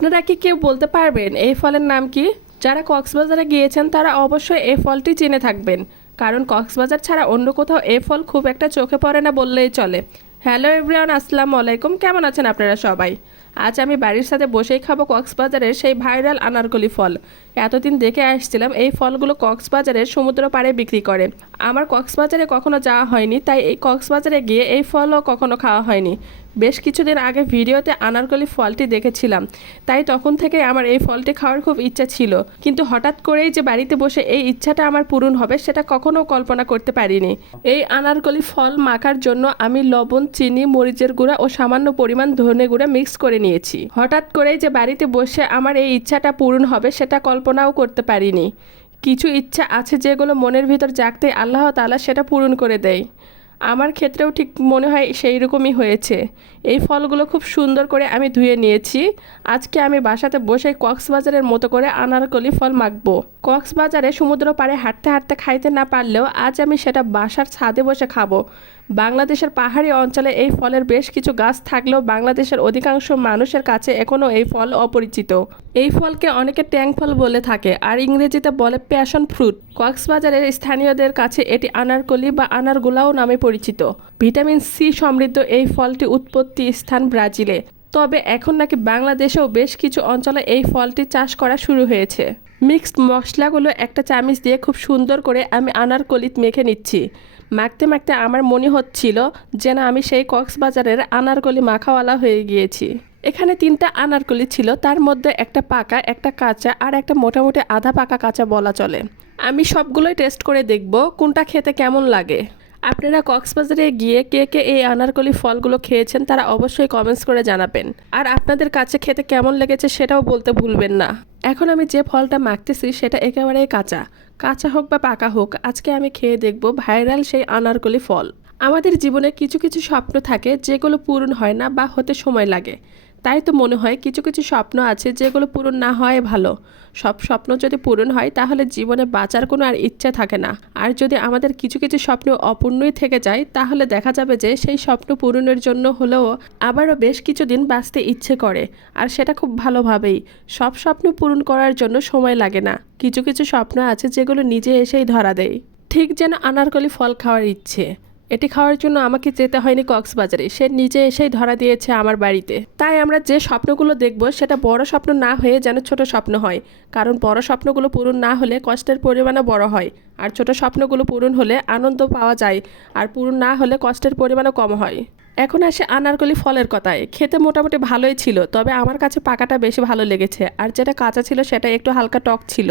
আপনারা কি কেউ বলতে পারবেন এই ফলের নাম কি? যারা কক্সবাজারে গিয়েছেন তারা অবশ্যই এই ফলটি চিনে থাকবেন, কারণ কক্সবাজার ছাড়া অন্য কোথাও এই ফল খুব একটা চোখে পড়ে না বললেই চলে। হ্যালো এভরিওয়ান, আসসালামু আলাইকুম। কেমন আছেন আপনারা সবাই? আজ আমি বাড়ির সাথে বসেই খাবো কক্সবাজারের সেই ভাইরাল আনারকলি ফল। এতদিন দেখে আসছিলাম এই ফলগুলো কক্সবাজারের সমুদ্র পাড়ে বিক্রি করে। আমার কক্সবাজারে কখনো যাওয়া হয়নি, তাই এই কক্সবাজারে গিয়ে এই ফলও কখনো খাওয়া হয়নি। বেশ কিছুদিন আগে ভিডিওতে আনারকলি ফলটি দেখেছিলাম, তাই তখন থেকে আমার এই ফলটি খাওয়ার খুব ইচ্ছা ছিল। কিন্তু হঠাৎ করেই যে বাড়িতে বসে এই ইচ্ছাটা আমার পূরণ হবে সেটা কখনো কল্পনা করতে পারিনি। এই আনারকলি ফল মাখার জন্য আমি লবণ, চিনি, মরিচের গুঁড়া ও সামান্য পরিমাণ ধনে গুঁড়া মিক্স করে নিয়েছি। হঠাৎ করেই যে বাড়িতে বসে আমার এই ইচ্ছাটা পূরণ হবে সেটা কল্পনাও করতে পারিনি। কিছু ইচ্ছা আছে যেগুলো মনের ভিতর জাগতে আল্লাহ তাআলা সেটা পূরণ করে দেয়। আমার ক্ষেত্রেও ঠিক মনে হয় সেই রকমই হয়েছে। এই ফলগুলো খুব সুন্দর করে আমি ধুয়ে নিয়েছি। আজকে আমি বাসাতে বসে কক্সবাজারের মতো করে আনারকলি ফল মাখবো। কক্সবাজারে সমুদ্র পাড়ে হাঁটতে হাঁটতে খাইতে না পারলেও আজ আমি সেটা বাসার ছাদে বসে খাবো। বাংলাদেশের পাহাড়ি অঞ্চলে এই ফলের বেশ কিছু গাছ থাকলেও বাংলাদেশের অধিকাংশ মানুষের কাছে এখনও এই ফল অপরিচিত। এই ফলকে অনেকে ট্যাং ফল বলে থাকে, আর ইংরেজিতে বলে প্যাশন ফ্রুট। কক্সবাজারের স্থানীয়দের কাছে এটি আনারকলি বা আনারগুলাও নামে পরিচিত। ভিটামিন সি সমৃদ্ধ এই ফলটি উৎপত্তি স্থান ব্রাজিলে, তবে এখন নাকি বাংলাদেশেও বেশ কিছু অঞ্চলে এই ফলটি চাষ করা শুরু হয়েছে। মিক্সড মশলাগুলো একটা চামচ দিয়ে খুব সুন্দর করে আমি আনারকলিত মেখে নিচ্ছি। মাখতে মাখতে আমার মনে হচ্ছিল যেন আমি সেই কক্সবাজারের আনারকলি মাখাওয়ালা হয়ে গিয়েছি। এখানে 3টা আনারকলি ছিল, তার মধ্যে একটা পাকা, একটা কাঁচা আর একটা মোটামুটি আধা পাকা কাঁচা বলা চলে। আমি সবগুলোই টেস্ট করে দেখব কোনটা খেতে কেমন লাগে। আপনারা কক্সবাজারে গিয়ে কে কে এই আনারকলি ফলগুলো খেয়েছেন তারা অবশ্যই কমেন্টস করে জানাবেন, আর আপনাদের কাছে খেতে কেমন লেগেছে সেটাও বলতে ভুলবেন না। এখন আমি যে ফলটা মাখতেছি সেটা একেবারেই কাঁচা। কাঁচা হোক বা পাকা হোক, আজকে আমি খেয়ে দেখব ভাইরাল সেই আনারকলি ফল। আমাদের জীবনে কিছু কিছু স্বপ্ন থাকে যেগুলো পূরণ হয় না বা হতে সময় লাগে। তাই তো মনে হয় কিছু কিছু স্বপ্ন আছে যেগুলো পূরণ না হয় ভালো। সব স্বপ্ন যদি পূরণ হয় তাহলে জীবনে বাঁচার কোনো আর ইচ্ছা থাকে না। আর যদি আমাদের কিছু কিছু স্বপ্ন অপূর্ণই থেকে যায় তাহলে দেখা যাবে যে সেই স্বপ্ন পূরণের জন্য হলেও আবারও বেশ কিছুদিন বাঁচতে ইচ্ছে করে, আর সেটা খুব ভালোভাবেই। সব স্বপ্ন পূরণ করার জন্য সময় লাগে না। কিছু কিছু স্বপ্ন আছে যেগুলো নিজে এসেই ধরা দেয়। ঠিক যেন আনারকলি ফল খাওয়ার ইচ্ছে, এটি খাওয়ার জন্য আমাকে যেতে হয়নি কক্সবাজারে, সে নিজে এসেই ধরা দিয়েছে আমার বাড়িতে। তাই আমরা যে স্বপ্নগুলো দেখব সেটা বড় স্বপ্ন না হয়ে যেন ছোট স্বপ্ন হয়, কারণ বড় স্বপ্নগুলো পূরণ না হলে কষ্টের পরিমাণও বড় হয়, আর ছোট স্বপ্নগুলো পূরণ হলে আনন্দ পাওয়া যায়, আর পূরণ না হলে কষ্টের পরিমাণও কম হয়। এখন আসে আনারকলি ফলের কথায়। খেতে মোটামুটি ভালোই ছিল, তবে আমার কাছে পাকাটা বেশি ভালো লেগেছে, আর যেটা কাঁচা ছিল সেটা একটু হালকা টক ছিল।